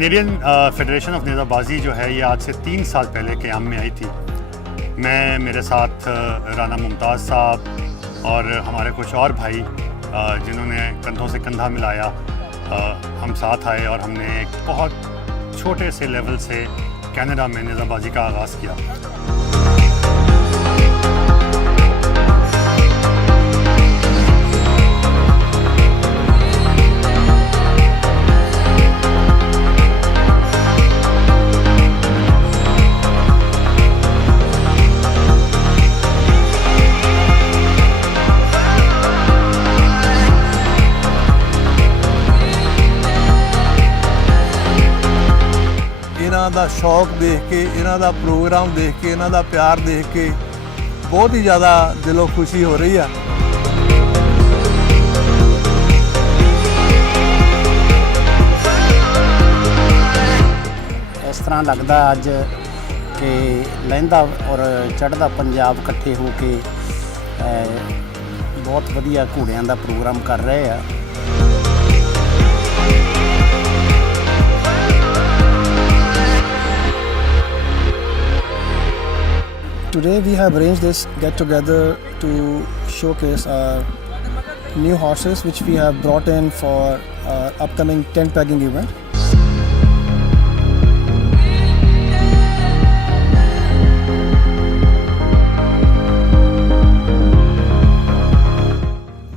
Canadian federation of नेज़ाबाजी जो है ये आज से 3 साल पहले क़याम में आई थी। मैं, मेरे साथ राना मुमताज़ साहब और हमारे कुछ और भाई जिन्होंने कंधों से कंधा मिलाया, हम साथ आए और हमने एक बहुत छोटे से लेवल से कनाडा में नेज़ाबाजी का आगाज़ किया। ਇਹਨਾਂ ਦਾ ਸ਼ੌਕ ਦੇਖ ਕੇ, ਇਹਨਾਂ ਦਾ ਪ੍ਰੋਗਰਾਮ ਦੇਖ ਕੇ, ਇਹਨਾਂ ਦਾ ਪਿਆਰ ਦੇਖ ਕੇ ਬਹੁਤ ਹੀ ਜ਼ਿਆਦਾ ਦਿਲੋਂ ਖੁਸ਼ੀ ਹੋ ਰਹੀ ਆ। ਇਸ ਤਰ੍ਹਾਂ ਲੱਗਦਾ ਅੱਜ ਕਿ ਲਹਿੰਦਾ ਔਰ ਚੜ੍ਹਦਾ ਪੰਜਾਬ ਇਕੱਠੇ ਹੋ ਕੇ ਬਹੁਤ ਵਧੀਆ ਘੋੜਿਆਂ ਦਾ ਪ੍ਰੋਗਰਾਮ ਕਰ ਰਹੇ ਆ। Today we have arranged this get together to showcase our new horses which we have brought in for our upcoming tent pegging event.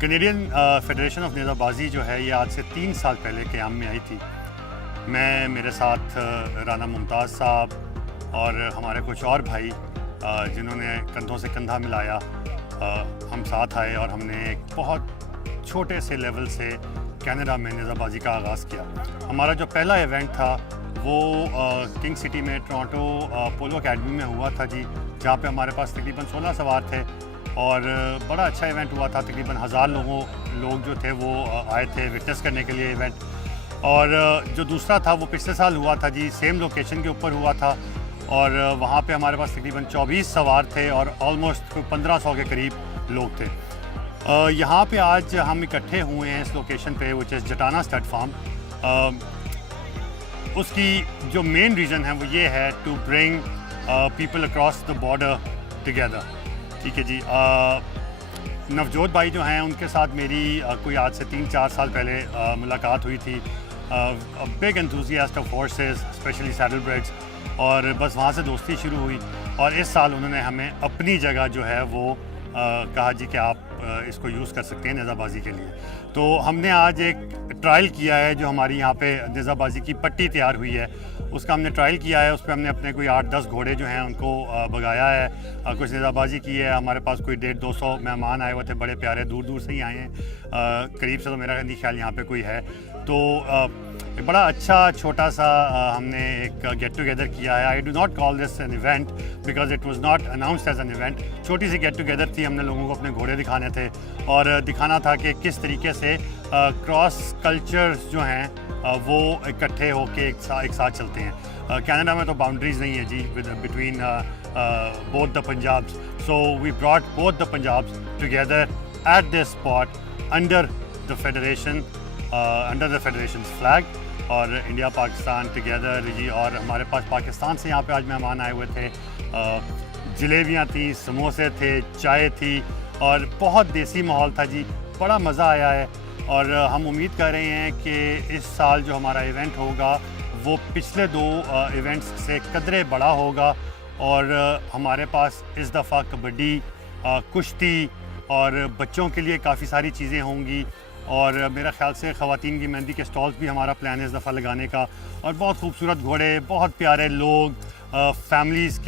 Canadian federation of नेज़ाबाजी जो है ये आज से 3 साल पहले क़याम में आई थी। मैं, मेरे साथ राना मुमताज़ साहब और हमारे कुछ और भाई जिन्होंने कंधों से कंधा मिलाया, हम साथ आए और हमने एक बहुत छोटे से लेवल से कनाडा में नेज़ाबाजी का आगाज़ किया। हमारा जो पहला इवेंट था वो किंग सिटी में टोरंटो पोलो अकेडमी में हुआ था जी, जहाँ पे हमारे पास तकरीबन 16 सवार थे और बड़ा अच्छा इवेंट हुआ था। तकरीबन 1000 लोग जो थे वो आए थे विटनेस करने के लिए इवेंट। और जो दूसरा था वो पिछले साल हुआ था जी, सेम लोकेशन के ऊपर हुआ था और वहाँ पे हमारे पास तकरीबन 24 सवार थे और ऑलमोस्ट 1500 के करीब लोग थे। यहाँ पे आज हम इकट्ठे हुए हैं इस लोकेशन पे which is Jatana stud farm. उसकी जो मेन रीज़न है वो ये है to bring people across the border together. ठीक है जी। नवजोत भाई जो हैं उनके साथ मेरी कोई आज से 3-4 साल पहले मुलाकात हुई थी। Big enthusiast of horses, specially saddle breads, और बस वहाँ से दोस्ती शुरू हुई और इस साल उन्होंने हमें अपनी जगह जो है वो कहा जी कि आप इसको यूज़ कर सकते हैं नेज़ाबाजी के लिए। तो हमने आज एक ट्रायल किया है, जो हमारी यहाँ पे नेज़ाबाजी की पट्टी तैयार हुई है उसका हमने ट्रायल किया है। उस पर हमने अपने कोई 8-10 घोड़े जो हैं उनको भगाया है, कुछ नेज़ाबाजी की है। हमारे पास कोई 150-200 मेहमान आए हुए थे, बड़े प्यारे, दूर दूर से ही आए हैं, करीब से तो मेरा नहीं ख्याल यहाँ पे कोई है। तो एक बड़ा अच्छा छोटा सा हमने एक गेट टुगेदर किया है। I do not call this an event because it was not announced as an event. छोटी सी गेट टुगेदर थी, हमने लोगों को अपने घोड़े दिखाने थे और दिखाना था कि किस तरीके से क्रॉस कल्चर्स जो हैं वो इकट्ठे होके एक साथ चलते हैं। कनाडा में तो बाउंड्रीज नहीं है जी between both the Punjabs, so we brought both the Punjabs together at this spot under the federation, under the federation's flag, और इंडिया पाकिस्तान टुगेदर जी। और हमारे पास पाकिस्तान से यहाँ पे आज मेहमान आए हुए थे, जलेबियाँ थी, समोसे थे, चाय थी और बहुत देसी माहौल था जी। बड़ा मज़ा आया है और हम उम्मीद कर रहे हैं कि इस साल जो हमारा इवेंट होगा वो पिछले 2 इवेंट्स से कदरे बड़ा होगा और हमारे पास इस दफ़ा कबड्डी, कुश्ती और बच्चों के लिए काफ़ी सारी चीज़ें होंगी और मेरा ख़्याल से ख़वातीन की मेहंदी के स्टॉल्स भी हमारा प्लान है इस दफ़ा लगाने का। और बहुत खूबसूरत घोड़े, बहुत प्यारे लोग, फैमिलीज़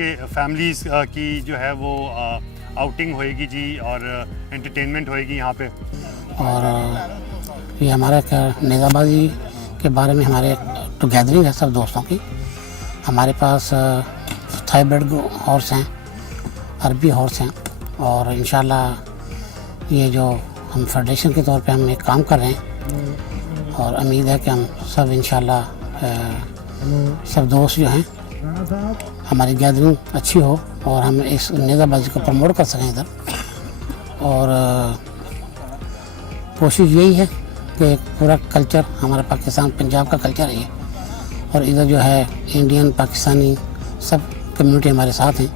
की जो है वो आउटिंग होएगी जी और एंटरटेनमेंट होएगी यहाँ पे। और ये हमारे नेज़ाबाजी के बारे में हमारे टुगेदरिंग है सब दोस्तों की। हमारे पास थाईब्रेड हॉर्स हैं, अरबी हॉर्स हैं और इंशाल्लाह ये जो हम फेडरेशन के तौर पे हम एक काम कर रहे हैं और उम्मीद है कि हम सब इंशाल्लाह सब दोस्त जो हैं हमारी गैदरिंग अच्छी हो और हम इस नेज़ाबाजी को प्रमोट कर सकें इधर। और कोशिश यही है कि पूरा कल्चर हमारा पाकिस्तान पंजाब का कल्चर है और इधर जो है इंडियन पाकिस्तानी सब कम्युनिटी हमारे साथ हैं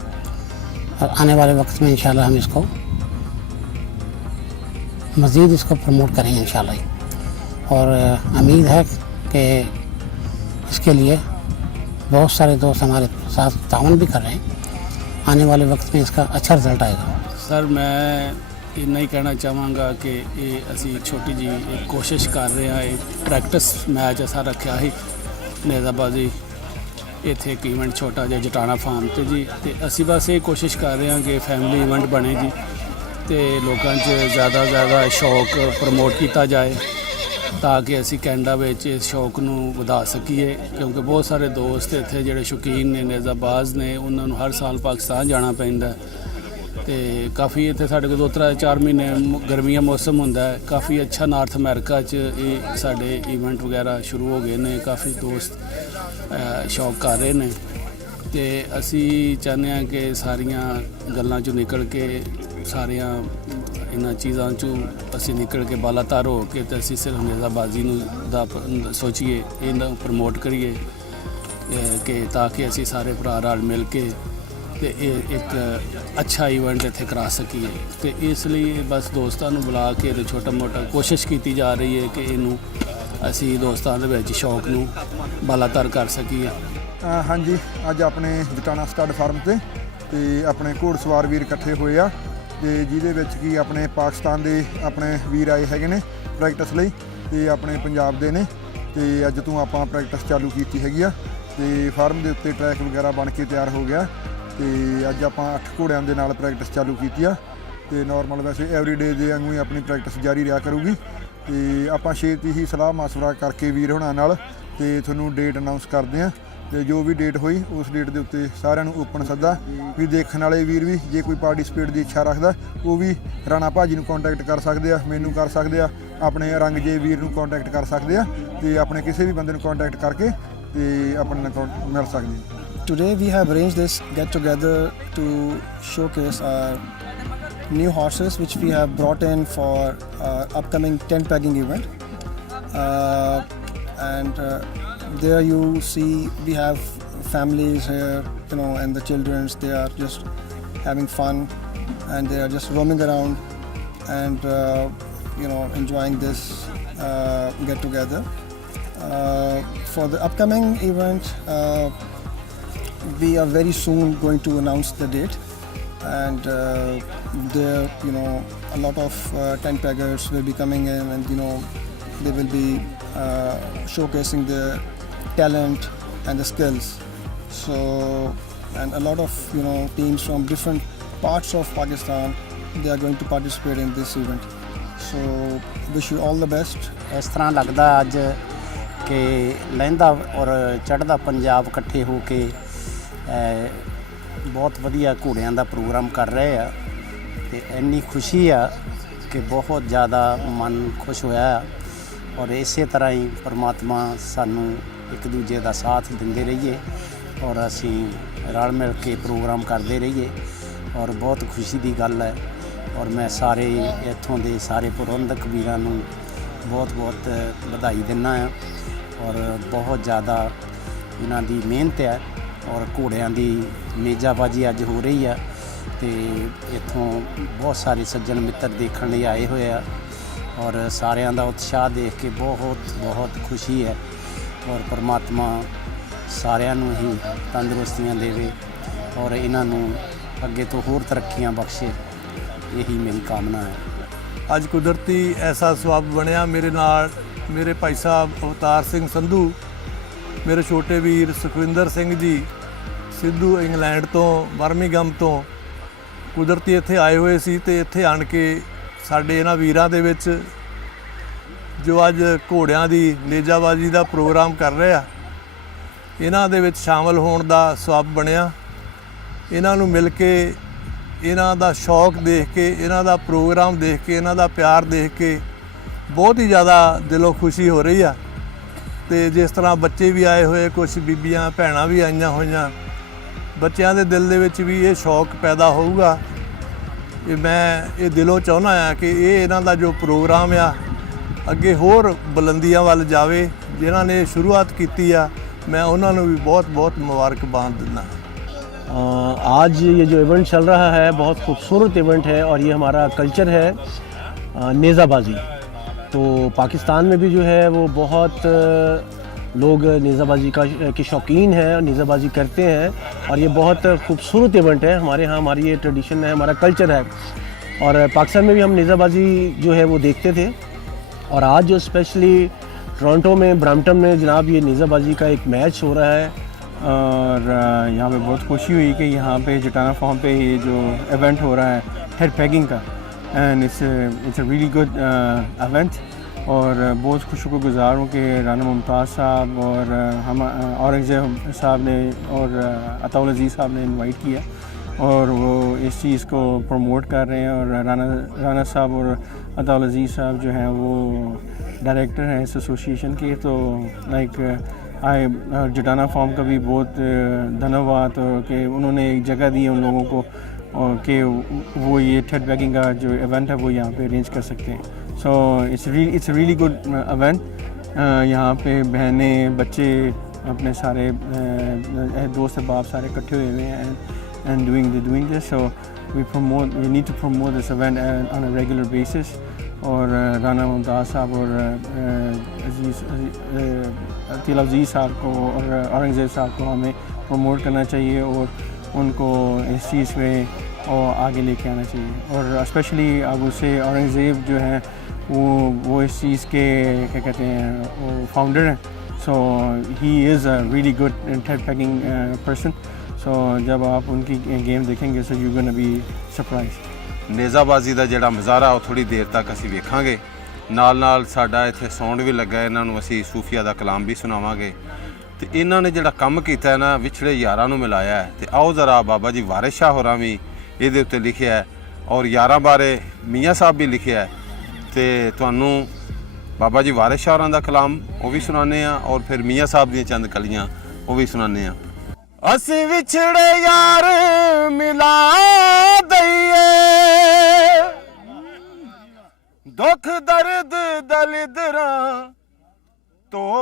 और आने वाले वक्त में इंशाल्लाह हम इसको मज़ीद इसको प्रमोट करेंगे इंशाल्लाह। और उम्मीद है कि इसके लिए बहुत सारे दोस्त हमारे साथ तावन भी कर रहे हैं। आने वाले वक्त में इसका अच्छा रिजल्ट आएगा। सर मैं इन्ना ही कहना चाहांगा कि ये असी छोटी जी एक कोशिश कर रहे हैं। एक प्रैक्टिस मैच असा रखा ही नेज़ाबाजी इत्थे एक इवेंट छोटा जिहा जटाना फार्म ते जी, ते असी बस ये कोशिश कर रहे हैं कि फैमिली इवेंट बने जी, ते लोगों च ज़्यादा शौक प्रमोट किया जाए ताकि असी कैनेडा विच इस शौक नूं वधा सकीए। क्योंकि बहुत सारे दोस्त इत्थे जिहड़े शौकीन ने नेज़ाबाज ने, उन्होंने हर साल पाकिस्तान जाना पैंदा ते काफ़ी इत्थे साढ़े को 2-4 महीने गर्मियां मौसम हुंदा है। काफ़ी अच्छा नॉर्थ अमेरिका च ये साढ़े इवेंट वगैरह शुरू हो गए ने, काफ़ी दोस्त शौक कर रहे ने, ते असी चाहते हैं कि सारियां गल्लां चों निकल के सारियां इन्हां चीज़ां चों असी निकल के बालातर हो के ते असी सिर्फ नेज़ाबाजी नूं दा सोचिए, इन्हां प्रमोट करिए कि ताकि असी सारे भरा रल मिल के ते एक अच्छा इवेंट इत्थे करा सकीए। ते इसलिए बस दोस्तां नूं बुला के ते छोटा मोटा कोशिश की जा रही है कि इनू असी दोस्तां दे विच शौक नूं बालातर कर सकीए। हाँ जी, अज अपने जटाना स्टड फार्म ते अपने घोड़सवार वीर इकट्ठे होए आ ते जिहदे विच कि अपने पाकिस्तान दे अपने वीर आए हैगे ने प्रैक्टिस लई ते अपने पंजाब दे ने, ते अज तों आपां प्रैक्टिस चालू कीती हैगी आ ते फार्म दे उत्ते ट्रैक वगैरह बन के तैयार हो गया ते अज आपां 8 घोड़ियां दे नाल प्रैक्टिस चालू कीती आ ते नॉर्मल वैसे एवरीडे दे वांगू ही अपनी प्रैक्टिस जारी रहा करूगी ते आपां छेती ही सलाह मशवरा करके वीर होणां नाल ते तुहानूं डेट अनाउंस करदे आ ते जो भी डेट होई उस डेट के उत्ते सारिਆਂ ਨੂੰ ओपन सद्दा भी देखने वाले वीर भी जे कोई पार्टिसिपेट की इच्छा रखता वो भी राणा भाजी ਨੂੰ कॉन्टैक्ट कर सकते हैं, मैनू कर सकते हैं, अपने रंगजे वीर ਨੂੰ कॉन्टैक्ट कर सकते हैं ते अपने किसी भी बंदे ਨੂੰ कॉन्टैक्ट करके ते अपने नाल मिल सकते हैं। Today we have arranged this get together to showcase our new horses which we have brought in for our upcoming tent pegging event. And there you see we have families here, you know, and the childrens, they are just having fun and they are just roaming around and you know, enjoying this get together. For the upcoming event, we are very soon going to announce the date, and there, you know, a lot of tent peggers will be coming in, and you know, they will be showcasing their talent and the skills. So, and a lot of, you know, teams from different parts of Pakistan, they are going to participate in this event. So, wish you all the best. इस तरह लगता अज कि लਹਿੰਦਾ और चढ़दा पंजाब इकट्ठे हो के बहुत वधिया घोड़ियां दा प्रोग्राम कर रहे आ ते इन्नी खुशी आ कि बहुत ज़्यादा मन खुश होया और इसे तरह ही परमात्मा सानू एक दूजे का साथ दिंदे रहिए और असी रल मिल के प्रोग्राम करते रहिए और बहुत खुशी की गल है। और मैं सारे इत्थों दे सारे प्रबंधक वीरां नू बहुत बहुत बधाई दिना है और बहुत ज़्यादा इन्हां दी मेहनत है और घोड़ियां दी नेजाबाजी अज हो रही है तो इत्थों बहुत सारे सज्जन मित्र देखने लिए आए हुए हैं और सारिਆਂ ਦਾ उत्साह देख के बहुत बहुत खुशी है और परमात्मा सारिਆਂ ਨੂੰ ही तंदुरुस्तियां देवे और इन्हां ਨੂੰ अगे तो होर तरक्कियां बख्शे, यही मेरी कामना है। ਅੱਜ ਕੁਦਰਤੀ ਐਸਾ ਸਬੱਬ ਬਣਿਆ ਮੇਰੇ ਨਾਲ ਮੇਰੇ ਭਾਈ ਸਾਹਿਬ ਅਵਤਾਰ ਸਿੰਘ ਸੰਧੂ, ਮੇਰੇ ਛੋਟੇ ਵੀਰ ਸੁਖਵਿੰਦਰ ਸਿੰਘ ਜੀ ਸਿੱਧੂ ਇੰਗਲੈਂਡ ਤੋਂ ਬਰਮਿੰਘਮ ਤੋਂ ਕੁਦਰਤੀ ਇੱਥੇ ਆਏ ਹੋਏ ਸੀ ਤੇ ਇੱਥੇ ਆਣ ਕੇ ਸਾਡੇ ਇਹਨਾਂ ਵੀਰਾਂ ਦੇ ਵਿੱਚ ਜੋ ਅੱਜ ਘੋੜਿਆਂ ਦੀ ਨੇਜਾਬਾਜੀ ਦਾ ਪ੍ਰੋਗਰਾਮ ਕਰ ਰਹੇ ਆ, ਇਹਨਾਂ ਦੇ ਵਿੱਚ ਸ਼ਾਮਲ ਹੋਣ ਦਾ ਸਬੱਬ ਬਣਿਆ। ਇਹਨਾਂ ਨੂੰ ਮਿਲ ਕੇ, ਇਹਨਾਂ ਦਾ ਸ਼ੌਕ ਦੇਖ ਕੇ, ਇਹਨਾਂ ਦਾ ਪ੍ਰੋਗਰਾਮ ਦੇਖ ਕੇ, ਇਹਨਾਂ ਦਾ ਪਿਆਰ ਦੇਖ ਕੇ ਬਹੁਤ ਹੀ ਜ਼ਿਆਦਾ ਦਿਲੋਂ ਖੁਸ਼ੀ ਹੋ ਰਹੀ ਆ। ਤੇ ਜਿਸ ਤਰ੍ਹਾਂ ਬੱਚੇ ਵੀ ਆਏ ਹੋਏ, ਕੁਝ ਬੀਬੀਆਂ ਭੈਣਾਂ ਵੀ ਆਈਆਂ ਹੋਈਆਂ, ਬੱਚਿਆਂ ਦੇ ਦਿਲ ਦੇ ਵਿੱਚ ਵੀ ਇਹ ਸ਼ੌਕ ਪੈਦਾ ਹੋਊਗਾ। ਇਹ ਮੈਂ ਇਹ ਦਿਲੋਂ ਚਾਹੁੰਦਾ ਆ ਕਿ ਇਹ ਇਹਨਾਂ ਦਾ ਜੋ ਪ੍ਰੋਗਰਾਮ ਆ ਅੱਗੇ ਹੋਰ ਬੁਲੰਦੀਆਂ ਵੱਲ ਜਾਵੇ। ਜਿਨ੍ਹਾਂ ਨੇ ਸ਼ੁਰੂਆਤ ਕੀਤੀ ਆ, मैं ਉਹਨਾਂ ਨੂੰ ਵੀ ਬਹੁਤ ਮੁਬਾਰਕਬਾਦ ਦਿੰਦਾ। आज ये जो इवेंट चल रहा है बहुत खूबसूरत इवेंट है और ये हमारा कल्चर है नेज़ाबाजी। तो पाकिस्तान में भी जो है वो बहुत लोग नेज़ाबाजी के शौकीन हैं और नेज़ाबाजी करते हैं और ये बहुत खूबसूरत इवेंट है। हमारे यहाँ हमारी ये ट्रेडिशन है, हमारा कल्चर है और पाकिस्तान में भी हम नेज़ाबाजी जो है वो देखते थे। और आज जो स्पेशली टोरंटो में ब्रैम्पटन में जनाब ये नेज़ाबाजी का एक मैच हो रहा है और यहाँ पे बहुत खुशी हुई कि यहाँ पे जटाना फार्म पे ये जो इवेंट हो रहा है हेड पैगिंग का, and it's a really good event. और बहुत शुक्रगुजार हूँ कि राना मुमताज़ साहब और हम औरंगज़ेब साहब ने और अताउल अज़ीज़ साहब ने इनवाइट किया और वो इस चीज़ को प्रमोट कर रहे हैं। और राना साहब और अताउल अज़ीज़ साहब जो हैं वो डायरेक्टर हैं इस एसोसिएशन के। तो लाइक जटाना फार्म का भी बहुत धन्यवाद कि उन्होंने एक जगह दी है उन लोगों को और कि वो ये थ्रेड बैगिंग का जो इवेंट है वो यहाँ पे अरेंज कर सकते हैं। So it's really good event. यहाँ पे बहनें बच्चे अपने सारे दोस्त बाप सारे इकट्ठे हुए हुए हैं and doing this. So we need to promote this event on a regular basis. और राना मुमताज़ साहब और अताउल अज़ीज़ साहब को और औरंगज़ेब साहब को हमें प्रमोट करना चाहिए और उनको इस चीज़ में और आगे लेके आना चाहिए। और स्पेशली अब उसे औरंगज़ेब जो हैं वो इस चीज़ के क्या कहते हैं वो फाउंडर हैं। So he is a really good tent pegging person. So जब आप उनकी गेम देखेंगे so you gonna be surprise. नेज़ाबाजी ਦਾ ਜਿਹੜਾ ਮਜ਼ਾਰਾ ਉਹ ਥੋੜੀ ਦੇਰ ਤੱਕ ਅਸੀਂ ਵੇਖਾਂਗੇ। ਨਾਲ ਸਾਡਾ ਇੱਥੇ ਸਾਊਂਡ ਵੀ ਲੱਗਾ, ਇਹਨਾਂ ਨੂੰ ਅਸੀਂ ਸੂਫੀਆ ਦਾ ਕਲਾਮ ਵੀ ਸੁਣਾਵਾਂਗੇ। ਤੇ ਇਹਨਾਂ ਨੇ ਜਿਹੜਾ ਕੰਮ ਕੀਤਾ ਹੈ ਨਾ ਵਿਛੜੇ ਯਾਰਾਂ ਨੂੰ ਮਿਲਾਇਆ ਹੈ। ਤੇ ਆਓ ਜ਼ਰਾ ਬਾਬਾ ਜੀ ਵਾਰਿਸ ਸ਼ਾਹ ਹੋਰਾਂ ਵੀ ਇਹਦੇ ਉੱਤੇ ਲਿਖਿਆ ਹੈ ਔਰ ਯਾਰਾਂ ਬਾਰੇ ਮੀਆਂ ਸਾਹਿਬ ਵੀ ਲਿਖਿਆ ਹੈ। ਤੇ ਤੁਹਾਨੂੰ ਬਾਬਾ ਜੀ ਵਾਰਿਸ ਸ਼ਾਹ ਹੋਰਾਂ ਦਾ ਕਲਾਮ ਉਹ ਵੀ ਸੁਣਾਉਂਦੇ ਆ ਔਰ ਫਿਰ ਮੀਆਂ ਸਾਹਿਬ ਦੀਆਂ ਚੰਦ ਕਲੀਆਂ ਉਹ ਵੀ ਸੁਣਾਉਂਦੇ ਆ। ਅਸੀਂ ਵਿਛੜੇ ਯਾਰ ਮਿਲਾ ਦਈਏ, ਦੁੱਖ ਦਰਦ ਦਲਿਦਰਾਂ ਤੋੜੀਏ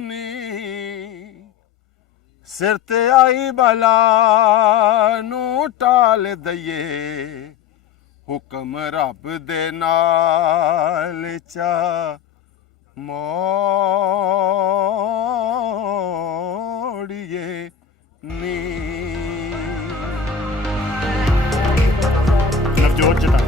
ਨੀ, ਸਿਰ ਤੇ ਆਈ ਬਲਾ ਨੂੰ ਟਾਲ ਦਈਏ, ਹੁਕਮ ਰੱਬ ਦੇ ਨਾਲ ਚਾ मोड़िए नी। नवजोत जटा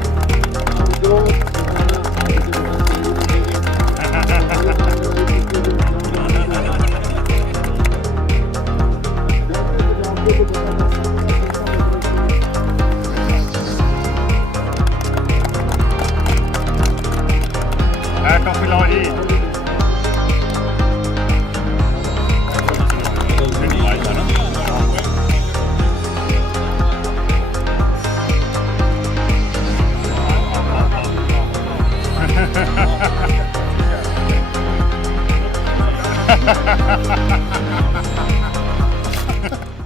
टॉफी लाओ जी।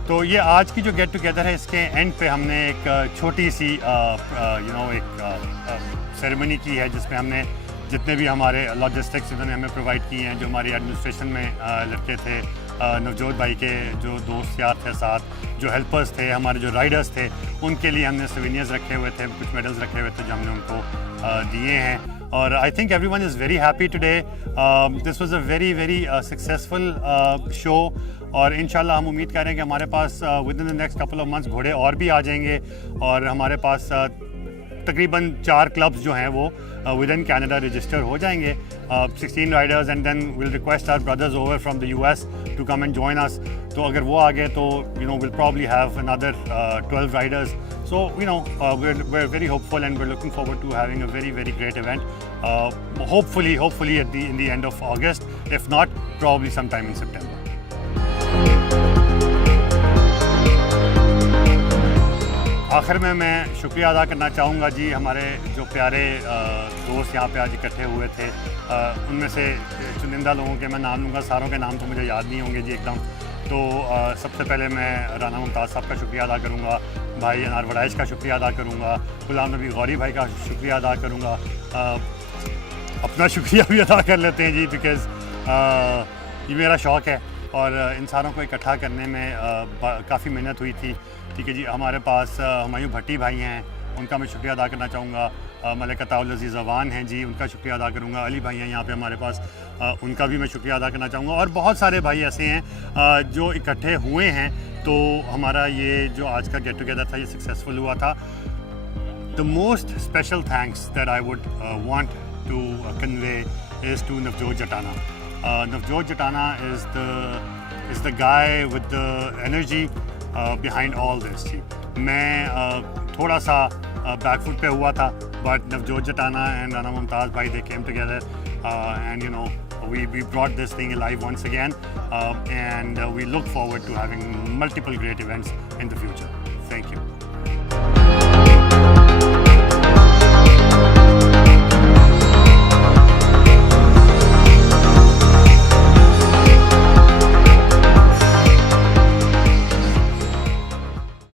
तो ये आज की जो गेट टुगेदर है इसके एंड पे हमने एक छोटी सी एक सेरेमनी की है जिसमें हमने जितने भी हमारे लॉजिस्टिक्स इन्होंने हमें प्रोवाइड किए हैं, जो हमारी एडमिनिस्ट्रेशन में लड़के थे, नवजोत भाई के जो दोस्त यार थे साथ, जो हेल्पर्स थे, हमारे जो राइडर्स थे, उनके लिए हमने सोवेनियर्स रखे हुए थे, कुछ मेडल्स रखे हुए थे जो हमने उनको दिए हैं। और I think everyone is very happy today. This was a very successful show और इंशाल्लाह हम उम्मीद कर रहे हैं कि हमारे पास within the next couple of months घोड़े और भी आ जाएंगे और हमारे पास तकरीबन 4 क्लब्स जो हैं वो विद इन कैनेडा रजिस्टर हो जाएंगे, 16 riders, and then will request our brothers over from the US to come and join us. तो अगर वो आ गए तो will probably have another 12 riders. So we're very hopeful and we're looking forward to having a very great event. Hopefully in the end of August, if not probably sometime in September. आखिर में मैं शुक्रिया अदा करना चाहूँगा जी हमारे जो प्यारे दोस्त यहाँ पे आज इकट्ठे हुए थे। उनमें से चुनिंदा लोगों के मैं नाम लूँगा, सारों के नाम तो मुझे याद नहीं होंगे जी एकदम। तो सबसे पहले मैं राना मुमताज़ साहब का शुक्रिया अदा करूँगा, भाई अनार वड़ाइश का शुक्रिया अदा करूँगा, गुलाम नबी गौरी भाई का शुक्रिया अदा करूँगा, अपना शुक्रिया भी अदा कर लेते हैं जी बिकॉज़ ये मेरा शौक़ है और इन सारों को इकट्ठा करने में काफ़ी मेहनत हुई थी। ठीक है जी, हमारे पास हुमायूं भट्टी भाई हैं, उनका मैं शुक्रिया अदा करना चाहूँगा। मलिक अताउल अज़ीज़ अवान हैं जी, उनका शुक्रिया अदा करूँगा। अली भाई हैं यहाँ पे हमारे पास, उनका भी मैं शुक्रिया अदा करना चाहूँगा। और बहुत सारे भाई ऐसे हैं जो इकट्ठे हुए हैं, तो हमारा ये जो आज का गेट टुगेदर था ये सक्सेसफुल हुआ था। The most special thanks that I would want to convey is to Navjot Jatana. Navjot Jatana is the guy with the energy behind all this. मैं थोड़ा सा बैकफुट पे हुआ था, but Navjot Jatana and Rana Mumtaz bhai, they came together and you know we brought this thing alive once again and we look forward to having multiple great events in the future.